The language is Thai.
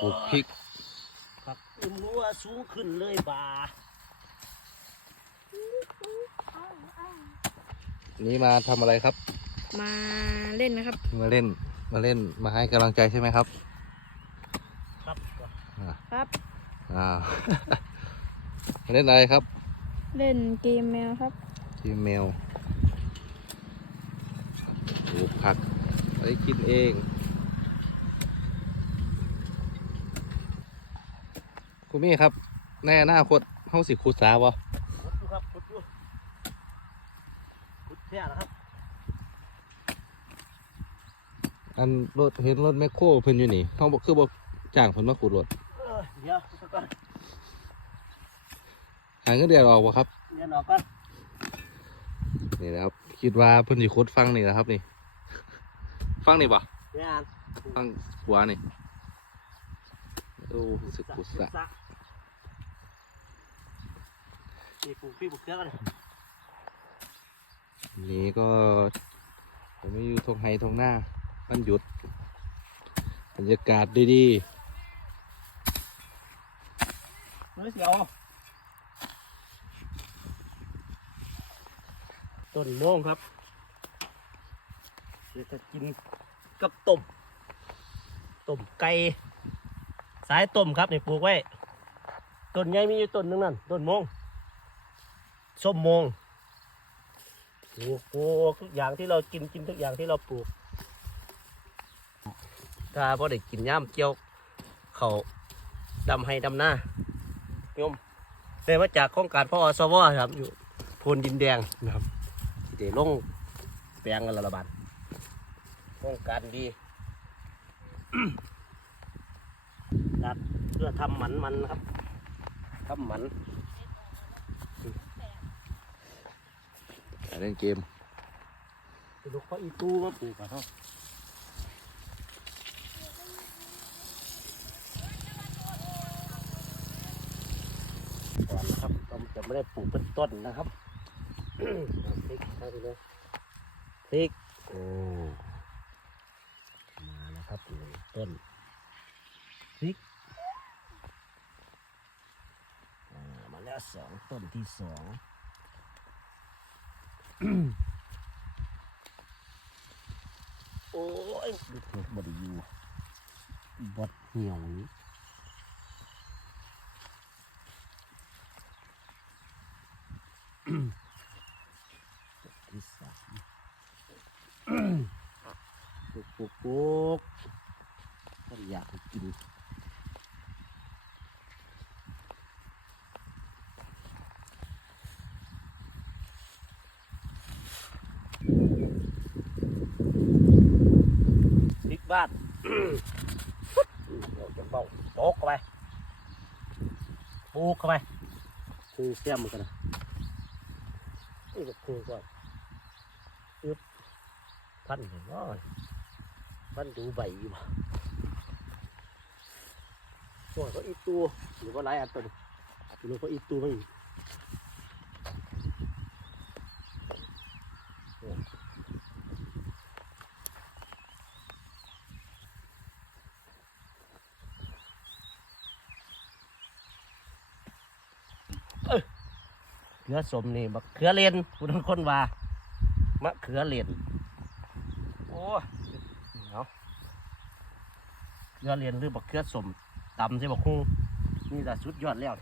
ปลูกพริกผักอึมรัวสูงขึ้นเลยบ่านี้มาทำอะไรครับ มาเล่นนะครับ มาเล่น มาเล่น มาให้กำลังใจใช่ไหมครับ ครับครับ อ่า มาเล่นอะไรครับ เล่นเกมแมวครับทีมแมวปลูกผักไว้กินเอง คุณมี่ครับ แน่หน้าคตเฮาสิขุดสาวะขุดดูครับขุดดูขุดแค่นะครับ อันรถเห็นรถแมคโครเพิ่นอยู่นี่เขาบอกคือบอกจ้างเพิ่นมาขุดรถเออเดี๋ยวขุดก่อนหาเงินเดือนออกบ่ครับเดี๋ยวหนอกก่อนนี่นะครับ คิดว่าเพิ่นสิขุดฟังนี่นะครับนี่ ฟังนี่บ่เดี๋ยวอ่านฟังหัวนี่ โอ้รู้สึกขุดสะนี่ปลูกพี่ปลูกเครือกันเลยนี้ก็ผมไม่อยู่ทงไฮทงหน้าวันหยุดบรรยากาศดีเฮ้ยเสียวต้นโม่งครับเดี๋ยวจะกินกับต้มต้มไก่ สายต้มครับนี่ปลูกไว้ต้นใหญ่มีอยู่ต้นหนึงนั่นต้นมงส้มมงปลูกปลูกทุกอย่างที่เรากินกินทุกอย่างที่เราปลูก ถ้าพอได้กินย่ำเกี่ยวเขาดำให้ดำหน้าโยมได้มาจากโครงการพ่ออสวครับอยู่โพนดินแดงนะครับที่ได้ลงแปลงกันละละบาทโครงการดี ตัดเพื่อทำหมันมันนะครับทำหมันๆเล่นเกมไปดูข้ออีตู้มาปลูกกันครับก่อนนะครับเราจะไม่ได้ปลูกเป็นต้นนะครับพริกเข้าไปเลยพริกโอ้มาแล้วครับหนึ่งต้นพริกอ่ามาแล้ว สองต้นที่สองโอ้ยดูเถอะบดอยู่บดเหี่ยวนี้ที่สามปุกปุกปุกก็อยากกิน บ้านเราจะเบาโตกเข้าไปปูเข้าไปคือเสียมกันนะนี่ก็คือก่อนอึบพันเห็นว่าพันดูใบอยู่บ่ส่วนก็อีตัวหรือว่าหลายอันตัวหรือว่าอีตัวไม่เขือสมนี่บักเขือเลนคุณคนว่ามะเขือเลนโอ้เนาะเขือเลนหรือบักเขือสมตำใช่บักคุ้งนี่แหละสุดยอดแล้ว